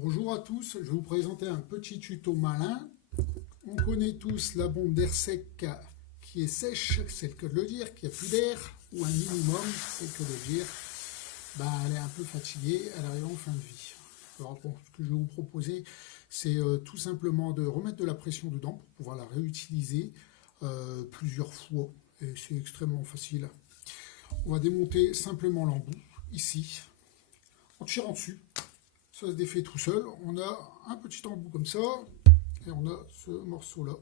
Bonjour à tous, je vais vous présenter un petit tuto malin. On connaît tous la bombe d'air sec qui est sèche, c'est le cas de le dire, qu'il n'y a plus d'air, ou un minimum, c'est le cas de le dire. Elle est un peu fatiguée, elle arrive en fin de vie. Alors bon, ce que je vais vous proposer, c'est tout simplement de remettre de la pression dedans pour pouvoir la réutiliser plusieurs fois. Et c'est extrêmement facile. On va démonter simplement l'embout, ici, en tirant dessus. Ça se défait tout seul. On a un petit embout comme ça, et on a ce morceau-là.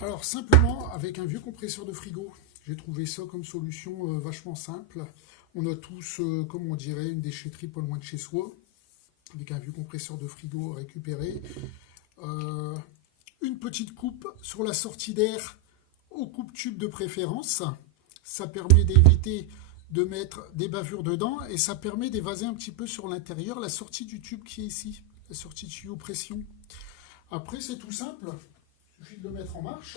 Alors simplement, avec un vieux compresseur de frigo, j'ai trouvé ça comme solution vachement simple. On a tous, comme on dirait, une déchetterie pas loin de chez soi, avec un vieux compresseur de frigo récupéré. Une petite coupe sur la sortie d'air, au coupe-tube de préférence. Ça permet d'éviter de mettre des bavures dedans et ça permet d'évaser un petit peu sur l'intérieur la sortie du tube qui est ici, la sortie de tuyau pression. Après c'est tout simple, il suffit de le mettre en marche.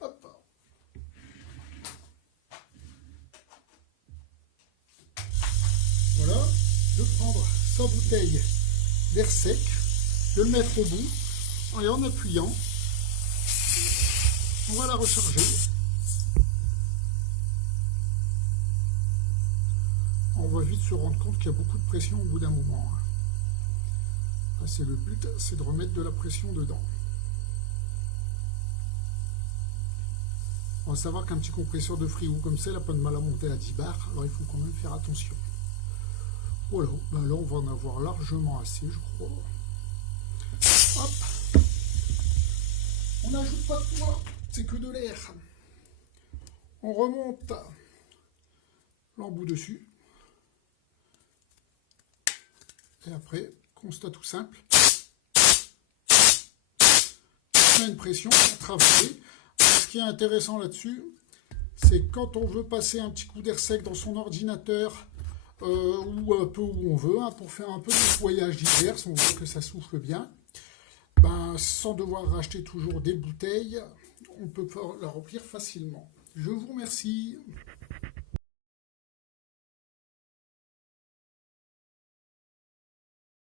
Hop. Voilà, de prendre sa bouteille d'air sec, de le mettre au bout et en appuyant, on va la recharger. On va vite se rendre compte qu'il y a beaucoup de pression au bout d'un moment. C'est le but, c'est de remettre de la pression dedans. On va savoir qu'un petit compresseur de frigo comme ça, il n'a pas de mal à monter à 10 bars, alors il faut quand même faire attention. Voilà, là on va en avoir largement assez, je crois. Hop. On n'ajoute pas de poids, c'est que de l'air. On remonte l'embout dessus. Et après, constat tout simple. On a une pression à travailler. Ce qui est intéressant là-dessus, c'est quand on veut passer un petit coup d'air sec dans son ordinateur ou un peu où on veut, pour faire un peu de nettoyage divers, si on veut que ça souffle bien, sans devoir racheter toujours des bouteilles, on peut la remplir facilement. Je vous remercie.